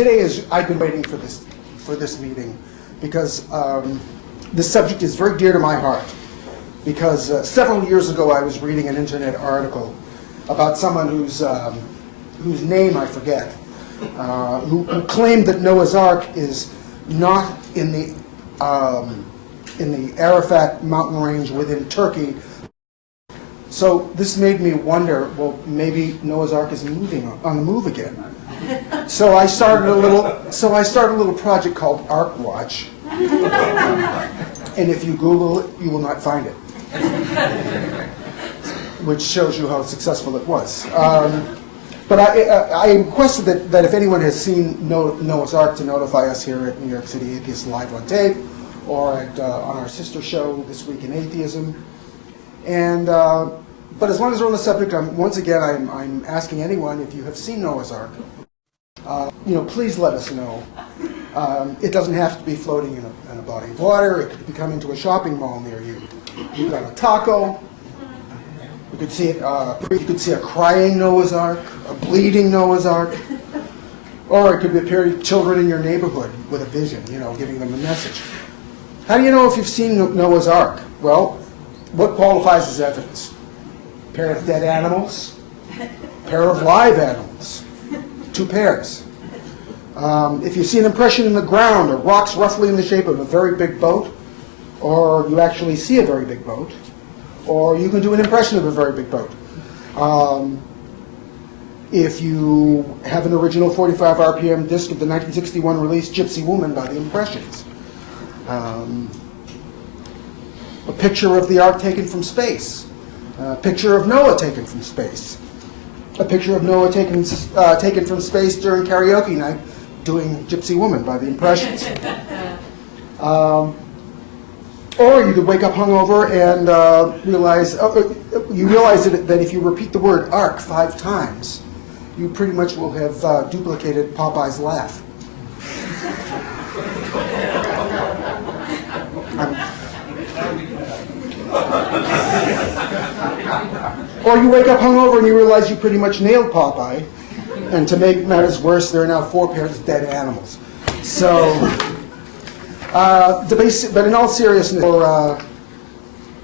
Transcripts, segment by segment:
I've been waiting for this meeting because this subject is very dear to my heart. Because several years ago I was reading an internet article about someone whose name I forget, who claimed that Noah's Ark is not in the Arafat mountain range within Turkey. So this made me wonder, well, maybe Noah's Ark is on the move again. So I started a little project called Ark Watch. And if you Google it, you will not find it. Which shows you how successful it was. But I requested that if anyone has seen Noah's Ark to notify us here at New York City Atheists Live on Tape, or on our sister show, This Week in Atheism. And but as long as we're on the subject, once again I'm asking anyone, if you have seen Noah's Ark, please let us know. It doesn't have to be floating in a body of water. It could be coming to a shopping mall near you. You've got a taco. You could see you could see a crying Noah's Ark, a bleeding Noah's Ark, or it could be a pair of children in your neighborhood with a vision, giving them a message. How do you know if you've seen Noah's Ark? Well, what qualifies as evidence? A pair of dead animals, a pair of live animals, two pairs. If you see an impression in the ground or rocks roughly in the shape of a very big boat, or you actually see a very big boat, or you can do an impression of a very big boat. If you have an original 45 RPM disc of the 1961 release Gypsy Woman by the Impressions. A picture of the Ark taken from space. A picture of Noah taken from space. A picture of Noah taken from space during karaoke night doing Gypsy Woman by the Impressions. Or you could wake up hungover and realize that if you repeat the word Ark 5 times, you pretty much will have duplicated Popeye's laugh. Or you wake up hungover and you realize you pretty much nailed Popeye, and to make matters worse, there are now 4 pairs of dead animals. So, but in all seriousness,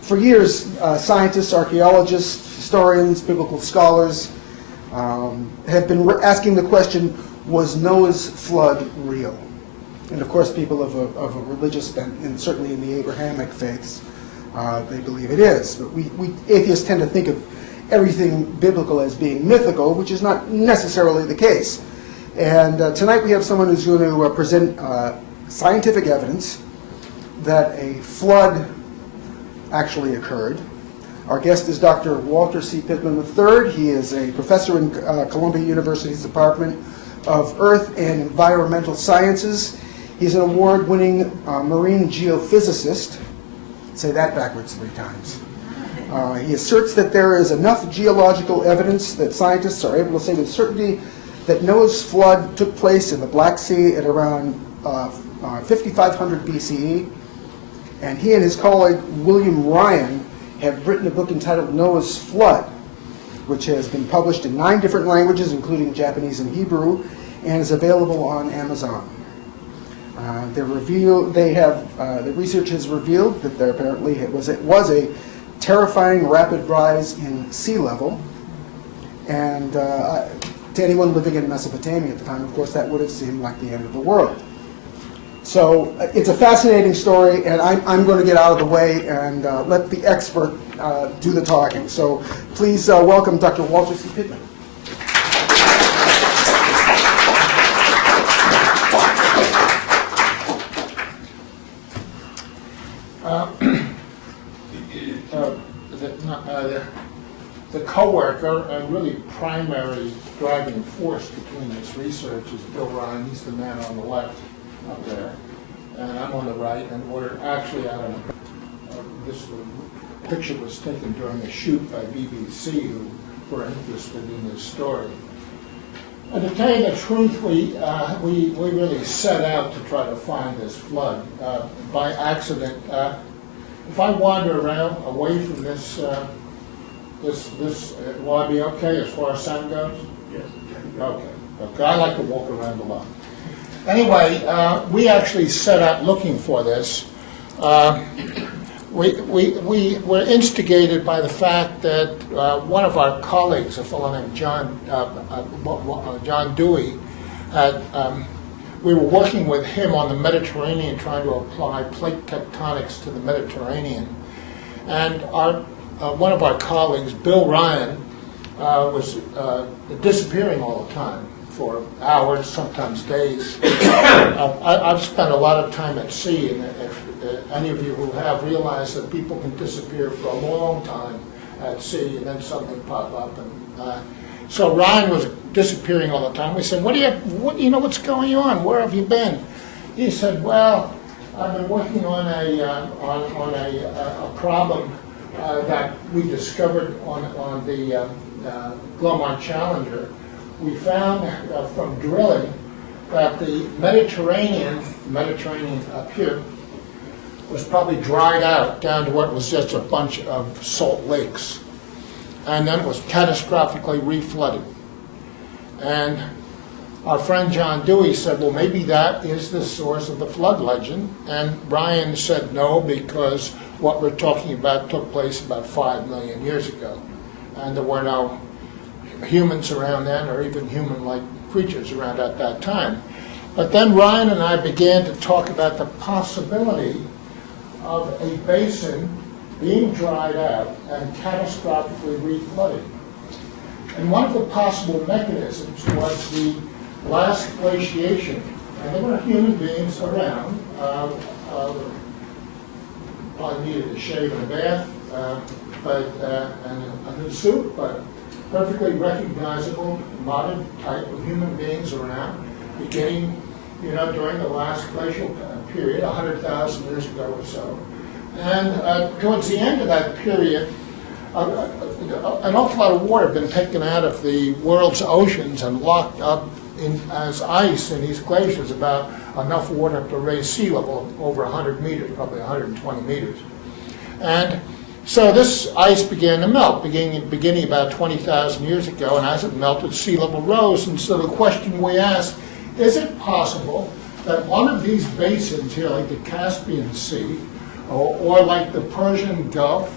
for years, scientists, archaeologists, historians, biblical scholars have been asking the question, was Noah's flood real? And of course, people of a religious bent, and certainly in the Abrahamic faiths, they believe it is. But we atheists tend to think of everything biblical as being mythical, which is not necessarily the case. And tonight we have someone who's going to present scientific evidence that a flood actually occurred. Our guest is Dr. Walter C. Pittman III. He is a professor in Columbia University's Department of Earth and Environmental Sciences. He's an award-winning marine geophysicist. Say that backwards 3 times. He asserts that there is enough geological evidence that scientists are able to say with certainty that Noah's flood took place in the Black Sea at around 5500 BCE. And he and his colleague William Ryan have written a book entitled Noah's Flood, which has been published in 9 different languages, including Japanese and Hebrew, and is available on Amazon. The research has revealed that there apparently was a terrifying rapid rise in sea level, and to anyone living in Mesopotamia at the time, of course, that would have seemed like the end of the world. So it's a fascinating story, and I'm going to get out of the way and let the expert do the talking. So please welcome Dr. Walter C. Pittman. The co-worker and really primary driving force between this research is Bill Ryan. He's the man on the left up there, and I'm on the right, and we're actually at this picture was taken during a shoot by BBC, who were interested in this story. And to tell you the truth, we really set out to try to find this flood by accident. If I wander around away from this, will I be okay as far as sound goes? Yes. Okay. I like to walk around a lot. Anyway, we actually set out looking for this. We were instigated by the fact that one of our colleagues, a fellow named John Dewey, we were working with him on the Mediterranean, trying to apply plate tectonics to the Mediterranean. And one of our colleagues, Bill Ryan, was disappearing all the time for hours, sometimes days. I've spent a lot of time at sea, and if any of you who have realized that people can disappear for a long time at sea and then suddenly pop up. And so Ryan was disappearing all the time. We said, what do you know what's going on? Where have you been? He said, well, I've been working on a problem that we discovered on the Glomar Challenger. We found from drilling that the Mediterranean up here was probably dried out down to what was just a bunch of salt lakes. And then it was catastrophically reflooded. And our friend John Dewey said, well, maybe that is the source of the flood legend. And Ryan said no, because what we're talking about took place about 5 million years ago. And there were no humans around then, or even human-like creatures around at that time. But then Ryan and I began to talk about the possibility of a basin being dried out and catastrophically reflooded. And one of the possible mechanisms was the last glaciation. And there were human beings around, probably needed a shave and a bath, and a new suit, but perfectly recognizable modern type of human beings around, beginning, during the last glacial period, 100,000 years ago or so. And towards the end of that period, an awful lot of water had been taken out of the world's oceans and locked up as ice in these glaciers, about enough water to raise sea level over 100 meters, probably 120 meters. And so this ice began to melt, beginning about 20,000 years ago, and as it melted, sea level rose. And so the question we asked, is it possible that one of these basins here, like the Caspian Sea, or like the Persian Gulf,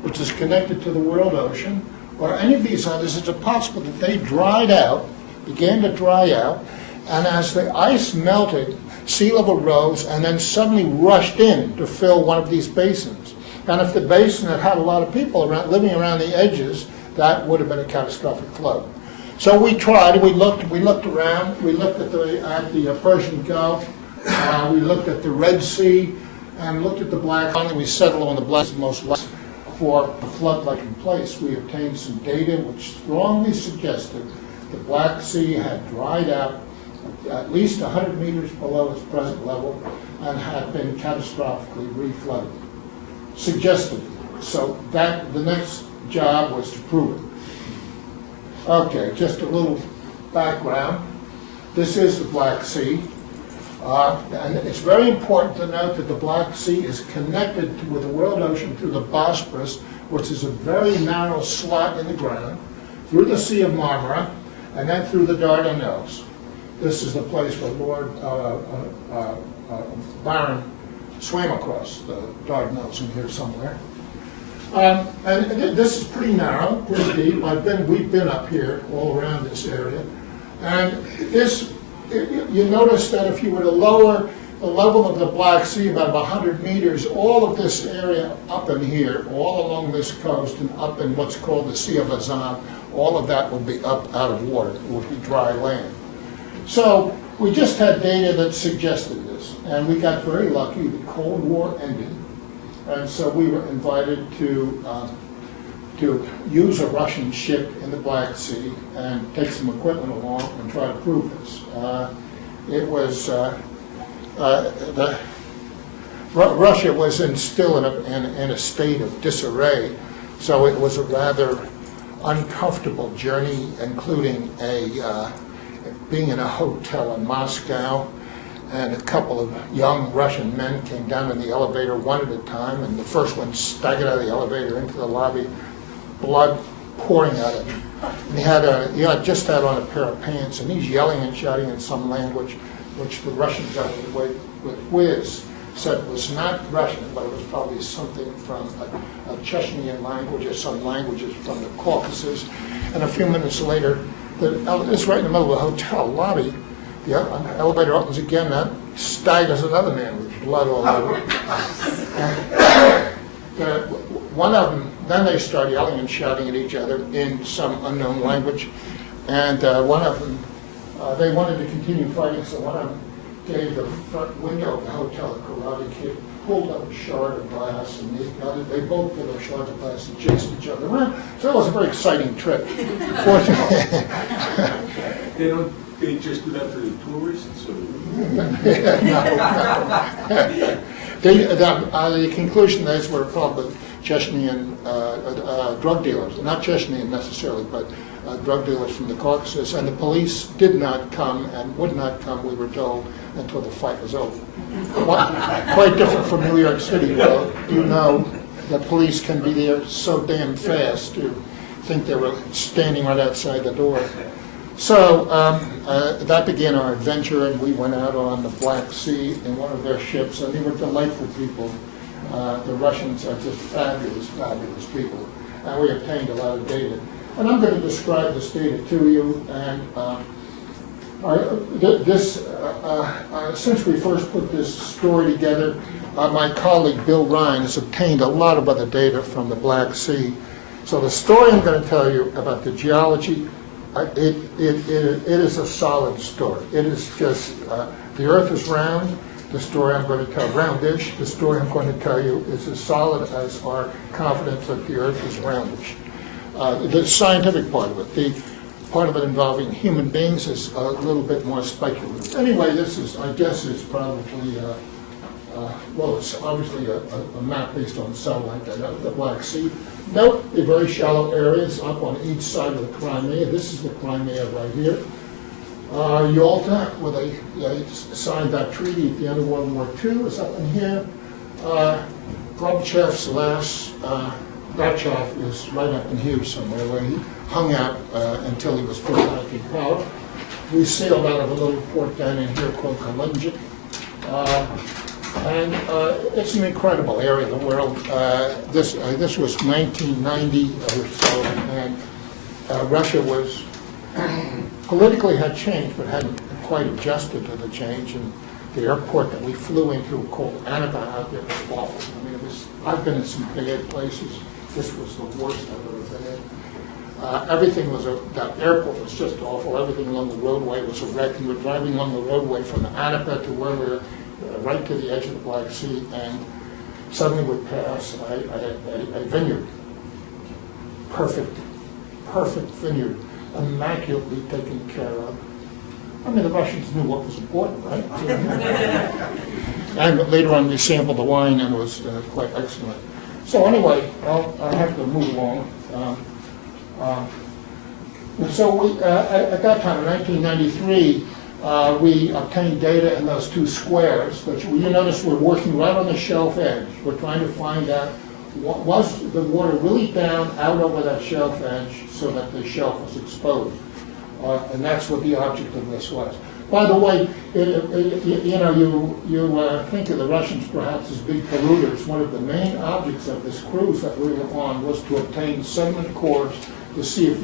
which is connected to the world ocean, or any of these others, is it possible that they dried out, began to dry out, and as the ice melted, sea level rose, and then suddenly rushed in to fill one of these basins? And if the basin had had a lot of people living around the edges, that would have been a catastrophic flood. So we tried, we looked around, we looked at the Persian Gulf, we looked at the Red Sea, and looked at the Black Sea. We settled on the Black Sea most likely for a flood like in place. We obtained some data which strongly suggested the Black Sea had dried out at least 100 meters below its present level and had been catastrophically reflooded. Suggested. So that the next job was to prove it. Okay, just a little background. This is the Black Sea. And it's very important to note that the Black Sea is connected with the world ocean through the Bosporus, which is a very narrow slot in the ground, through the Sea of Marmara, and then through the Dardanelles. This is the place where Lord Byron swam across the Dardanelles in here somewhere. And this is pretty narrow, pretty deep. We've been up here all around this area. And you notice that if you were to lower the level of the Black Sea about 100 meters, all of this area up in here, all along this coast and up in what's called the Sea of Azan, all of that would be up out of water. It would be dry land. So we just had data that suggested this, and we got very lucky. The Cold War ended, and so we were invited to use a Russian ship in the Black Sea and take some equipment along and try to prove this. Russia was still in a state of disarray, so it was a rather uncomfortable journey, including being in a hotel in Moscow, and a couple of young Russian men came down in the elevator one at a time, and the first one staggered out of the elevator into the lobby, blood pouring out of him. And he had just had on a pair of pants, and he's yelling and shouting in some language. which the Russians got away with whiz, said was not Russian, but it was probably something from a Chechnyan language or some languages from the Caucasus. And a few minutes later, it's right in the middle of the hotel lobby. The elevator opens again, that staggers another man with blood all over. And one of them, then they start yelling and shouting at each other in some unknown language. And one of them, they wanted to continue fighting, so one of them gave the front window of the hotel a karate kick, pulled up a shard of glass, and they both pulled up shards of glass and chased each other around. So that was a very exciting trip. Fortunately. They just do that for the tourists? Or? The conclusion is we're a problem with Chechnyan drug dealers, not Chechnyan necessarily, but drug dealers from the Caucasus, and the police did not come and would not come, we were told, until the fight was over. Quite different from New York City, where you know the police can be there so damn fast to think they were standing right outside the door. So that began our adventure, and we went out on the Black Sea in one of their ships, and they were delightful people. The Russians are just fabulous, fabulous people, and we obtained a lot of data. And I'm going to describe this data to you, and since we first put this story together, my colleague Bill Ryan has obtained a lot of other data from the Black Sea. So the story I'm going to tell you about the geology, it is a solid story. It is just, the Earth is round. The story I'm going to tell, roundish, the story I'm going to tell you is as solid as our confidence that the Earth is roundish. The scientific part of it, the part of it involving human beings is a little bit more speculative. Anyway, this is, I guess, is probably, well, it's obviously a map based on satellite data of the Black Sea. Note the very shallow areas up on each side of the Crimea. This is the Crimea right here. Yalta, where they signed that treaty at the end of World War II, is up in here. Gorbachev's last Gorbachev is right up in here somewhere, where he hung out until he was put back in power. We sailed out of a little port down in here called Kalinjik. And it's an incredible area of the world. This was 1990 or so, and Russia was politically had changed, but hadn't quite adjusted to the change. And the airport that we flew into called Annaba out there was awful. I mean, I've been in some bad places. This was the worst I've ever been in. Everything was, that airport was just awful. Everything along the roadway was a wreck. We were driving along the roadway from Annaba to where we were, right to the edge of the Black Sea, and suddenly we pass a vineyard. Perfect vineyard, immaculately taken care of. I mean, the Russians knew what was important, right? And later on we sampled the wine, and it was quite excellent. So anyway, I'll have to move along. So we, at that time, in 1993, we obtained data in those two squares, but you notice we're working right on the shelf edge. We're trying to find out, was the water really down out over that shelf edge so that the shelf was exposed? And that's what the object of this was. By the way, you think of the Russians perhaps as big polluters. One of the main objects of this cruise that we were on was to obtain sediment cores to see if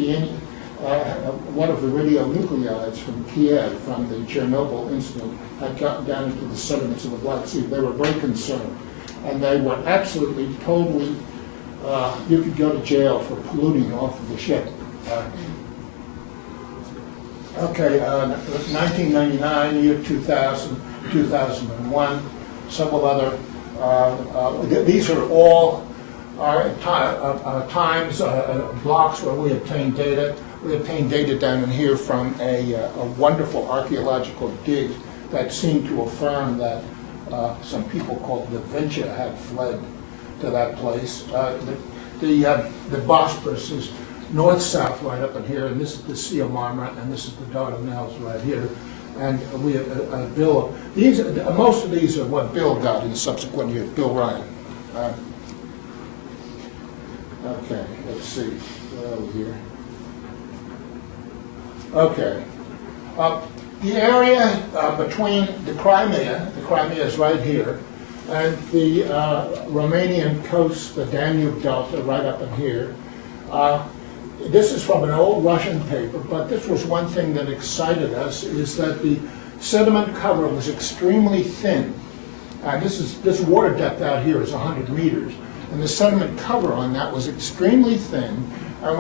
one of the radionuclides from Kiev, from the Chernobyl incident, had gotten down into the sediments of the Black Sea. They were very concerned. And they were absolutely, totally, you could go to jail for polluting off of the ship. Okay, 1999, year 2000, 2001, several other, these are all times, blocks where we obtain data. We obtained data down in here from a wonderful archaeological dig that seemed to affirm that some people called the Venture had fled to that place. The Bosporus is north-south right up in here, and this is the Sea of Marmara, and this is the Dardanelles right here. And we have Bill. Most of these are what Bill got in subsequent years. Bill Ryan. Okay, let's see. Where are we here? Okay. The area between the Crimea is right here, and the Romanian coast, the Danube Delta, right up in here. This is from an old Russian paper, but this was one thing that excited us, is that the sediment cover was extremely thin. This water depth out here is 100 meters, and the sediment cover on that was extremely thin. And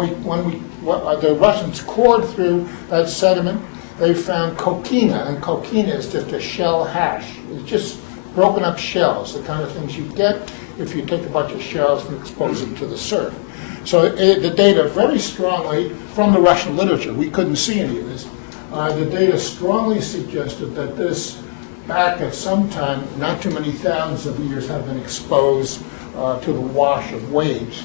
the Russians cored through that sediment, they found coquina, and coquina is just a shell hash. It's just broken up shells, the kind of things you get if you take a bunch of shells and expose them to the surf. So the data very strongly, from the Russian literature, we couldn't see any of this, the data strongly suggested that this, back at some time, not too many thousands of years, have been exposed to the wash of waves.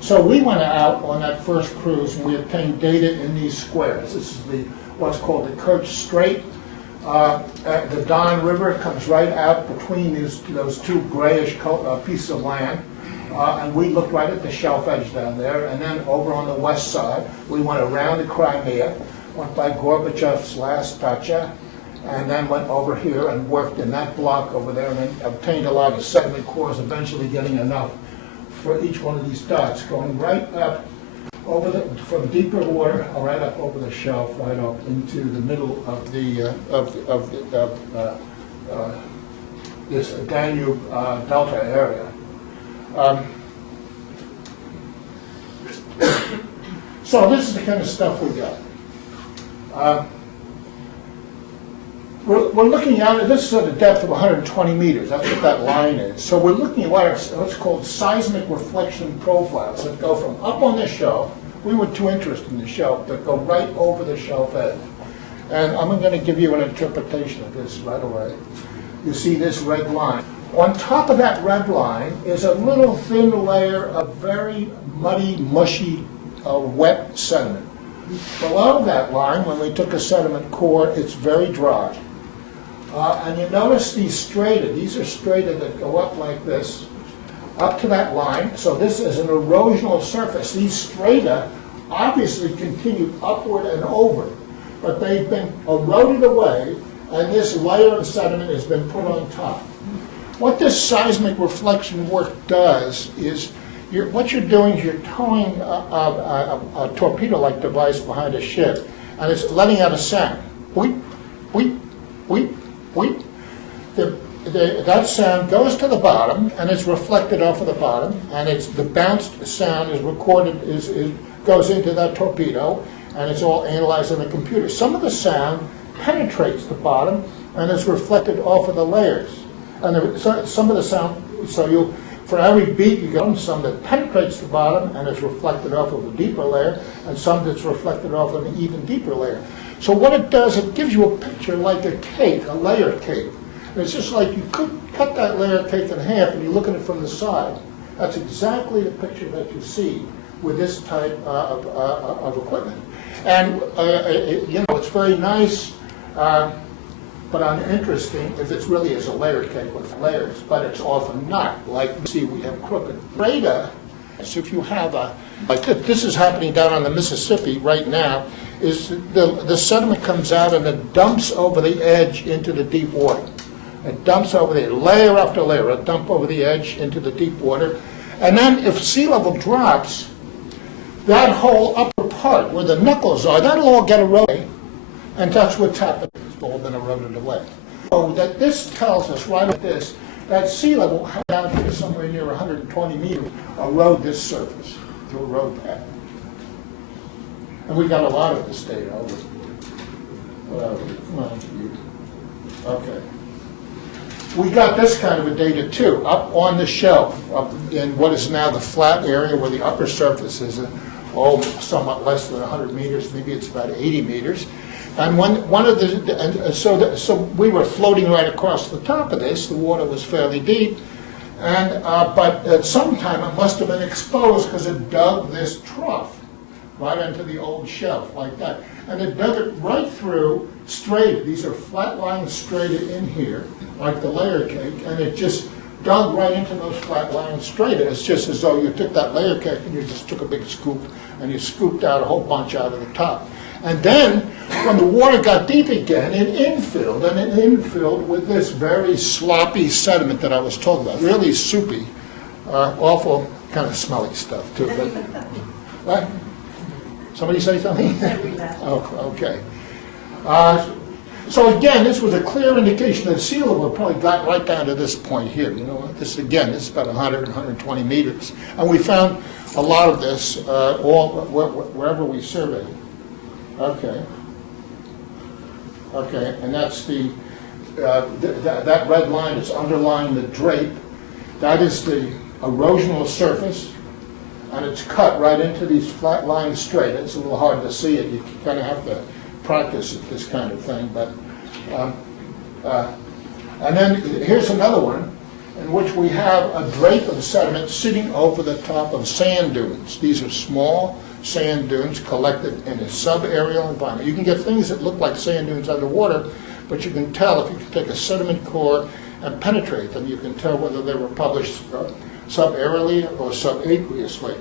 So we went out on that first cruise and we obtained data in these squares. This is what's called the Kerch Strait. The Don River comes right out between those two grayish pieces of land. And we looked right at the shelf edge down there. And then over on the west side, we went around the Crimea, went by Gorbachev's last dacha, and then went over here and worked in that block over there, and then obtained a lot of sediment cores, eventually getting enough for each one of these dots, going right up over from deeper water, right up over the shelf, right up into the middle of this Danube Delta area. So this is the kind of stuff we got. We're looking at, this is at a depth of 120 meters, that's what that line is. So we're looking at what's called seismic reflection profiles that go from up on the shelf, we were too interested in the shelf, but go right over the shelf edge. And I'm going to give you an interpretation of this right away. You see this red line. On top of that red line is a little thin layer of very muddy, mushy, wet sediment. Below that line, when we took a sediment core, it's very dry. And you notice these strata. These are strata that go up like this, up to that line. So this is an erosional surface. These strata obviously continue upward and over, but they've been eroded away, and this layer of sediment has been put on top. What this seismic reflection work does is, what you're doing is you're towing a torpedo-like device behind a ship, and it's letting out a sound. Weep, weep, weep, weep. That sound goes to the bottom, and it's reflected off of the bottom, and the bounced sound is recorded, goes into that torpedo, and it's all analyzed on the computer. Some of the sound penetrates the bottom, and is reflected off of the layers. And some of the sound, for every beat you get some that penetrates the bottom and is reflected off of a deeper layer, and some that's reflected off of an even deeper layer. So what it does, it gives you a picture like a cake, a layer cake. And it's just like you could cut that layer cake in half and you look at it from the side. That's exactly the picture that you see with this type of equipment. And it's very nice, but uninteresting if it really is a layer cake with layers, but it's often not. Like you see, we have crooked strata. So if you have like this is happening down on the Mississippi right now, is the sediment comes out and it dumps over the edge into the deep water. It dumps over there, layer after layer, it'll dump over the edge into the deep water. And then if sea level drops, that whole upper part where the knuckles are, that'll all get eroded, and that's what's happened. It's all been eroded away. So that this tells us right at this, that sea level down here somewhere near 120 meters erode this surface, to erode that. And we got a lot of this data. Come on. Okay. We got this kind of a data too, up on the shelf, up in what is now the flat area where the upper surface is somewhat less than 100 meters, maybe it's about 80 meters. And so we were floating right across the top of this. The water was fairly deep, and but at some time it must have been exposed because it dug this trough right into the old shelf like that, and it dug it right through strata. These are flat-lying strata in here, like the layer cake, and it just dug right into those flat lines straight, and it's just as though you took that layer cake and you just took a big scoop, and you scooped out a whole bunch out of the top. And then, when the water got deep again, it infilled, and it infilled with this very sloppy sediment that I was talking about, really soupy, awful, kind of smelly stuff too. But, what? Somebody say something? Oh, okay. So again, this was a clear indication that sea level probably got right down to this point here. You know, this again, this is about 100, 120 meters, and we found a lot of this wherever we surveyed. Okay. Okay, and that's that red line is underlying the drape. That is the erosional surface, and it's cut right into these flat lines straight. It's a little hard to see it. You kind of have to practice this kind of thing. But and then here's another one in which we have a drape of sediment sitting over the top of sand dunes. These are small sand dunes collected in a subaerial environment. You can get things that look like sand dunes underwater, but you can tell if you take a sediment core and penetrate them, you can tell whether they were published subaerially or subaqueously.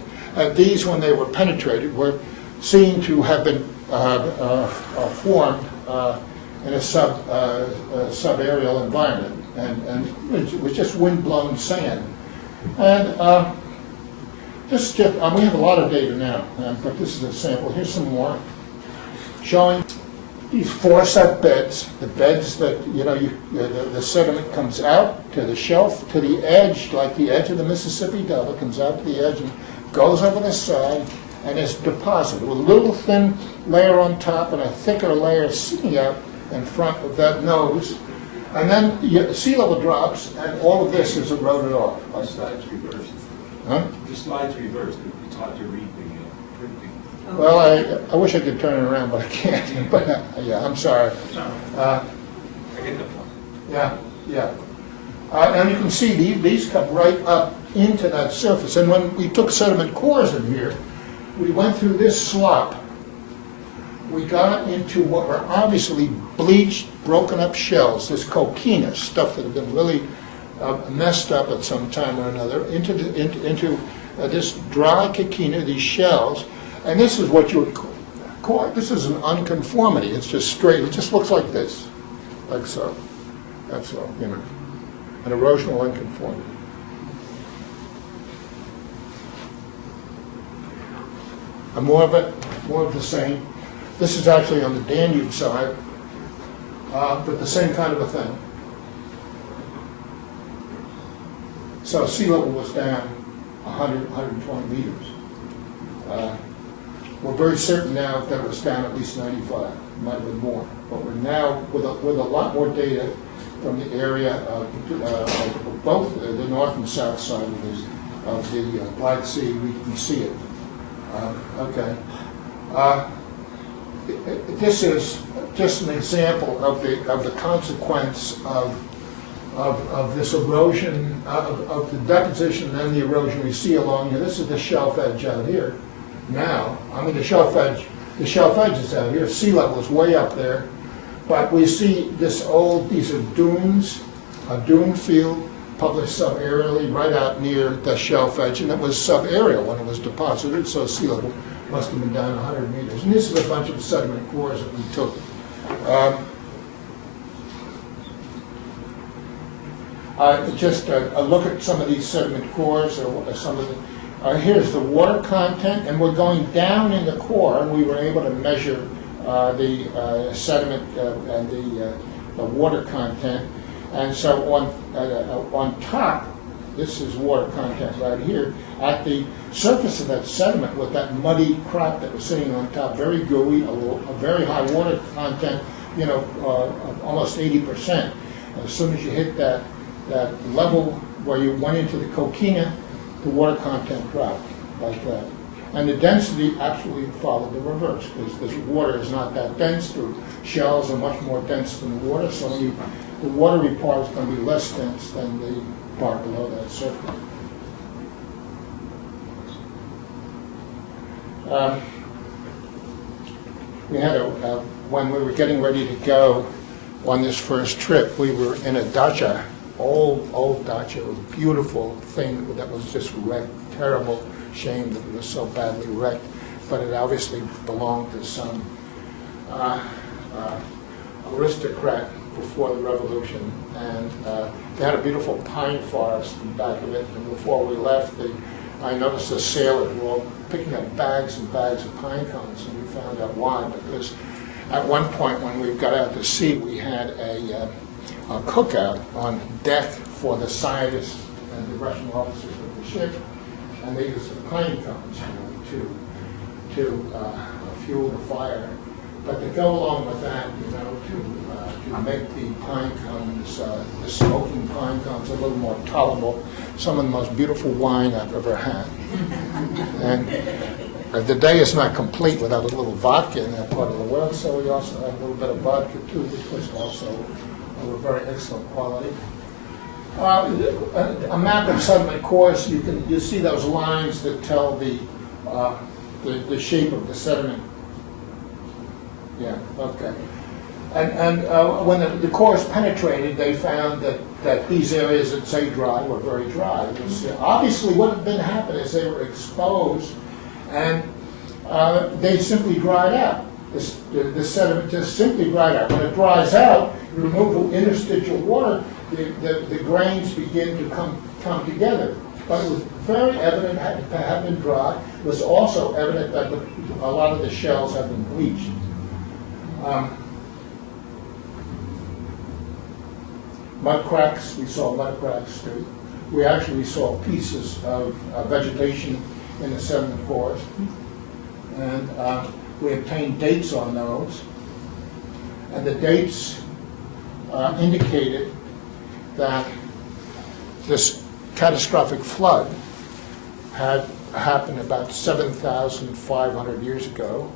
These, when they were penetrated, were seen to have been formed in a subaerial environment, and it was just wind-blown sand. And we have a lot of data now, but this is a sample. Here's some more showing these four-set beds, the beds that, you know, the sediment comes out to the shelf, to the edge, like the edge of the Mississippi Delta, comes out to the edge and goes over the side and is deposited with a little thin layer on top and a thicker layer sitting out in front of that nose. And then sea level drops, and all of this is eroded off. The slide's reversed. Huh? The slide's reversed. It's hard to read the printing. Well, I wish I could turn it around, but I can't. But yeah, I'm sorry. I get the point. Yeah, yeah. And you can see these come right up into that surface. And when we took sediment cores in here, we went through this slop. We got into what were obviously bleached, broken up shells, this coquina, stuff that had been really messed up at some time or another, into this dry coquina, these shells. And this is what you would call, this is an unconformity. It's just straight. It just looks like this, like so. That's all, you know, an erosional unconformity. And more of the same. This is actually on the Danube side, but the same kind of a thing. So sea level was down 100, 120 meters. We're very certain now that it was down at least 95, might have been more. But we're now, with a lot more data from the area of both the north and south side of the Black Sea, we can see it. Okay. This is just an example of the consequence of this erosion, of the deposition and the erosion we see along here. This is the shelf edge out here. Now, I mean the shelf edge is out here. Sea level is way up there, but we see these are dunes, a dune field published subaerially right out near the shelf edge, and it was subaerial when it was deposited, so sea level must have been down 100 meters. And this is a bunch of sediment cores that we took. Just a look at some of these sediment cores, or some of the, here's the water content, and we're going down in the core, and we were able to measure the sediment and the water content. And so on top, this is water content right here, at the surface of that sediment with that muddy crop that was sitting on top, very gooey, a very high water content, you know, almost 80%. As soon as you hit that level where you went into the coquina, the water content dropped like that. And the density absolutely followed the reverse, because this water is not that dense. The shells are much more dense than the water, so the watery part is going to be less dense than the part below that surface. We had when we were getting ready to go on this first trip, we were in a dacha old dacha. It was a beautiful thing that was just wrecked. Terrible shame that it was so badly wrecked, but it obviously belonged to some aristocrat before the revolution, and they had a beautiful pine forest in back of it, and before we left, I noticed the sailors were all picking up bags and bags of pine cones, and we found out why, because at one point when we got out to sea, we had a cookout on deck for the scientists and the Russian officers of the ship, and they used the pine cones to fuel the fire. But to go along with that, to make the pine cones, the smoking pine cones, a little more tolerable, some of the most beautiful wine I've ever had. And the day is not complete without a little vodka in that part of the world, so we also had a little bit of vodka too, which was also of a very excellent quality. A map of sediment cores, you see those lines that tell the shape of the sediment. Yeah, okay. And when the cores penetrated, they found that these areas that say dry were very dry. It was, obviously, what had been happening is they were exposed, and they simply dried out. The sediment just simply dried out. When it dries out, you remove the interstitial water, the grains begin to come together. But it was very evident to have been dry. It was also evident that a lot of the shells have been bleached. Mud cracks, we saw mud cracks too. We actually saw pieces of vegetation in the sediment cores. And we obtained dates on those. And the dates indicated that this catastrophic flood had happened about 7,500 years ago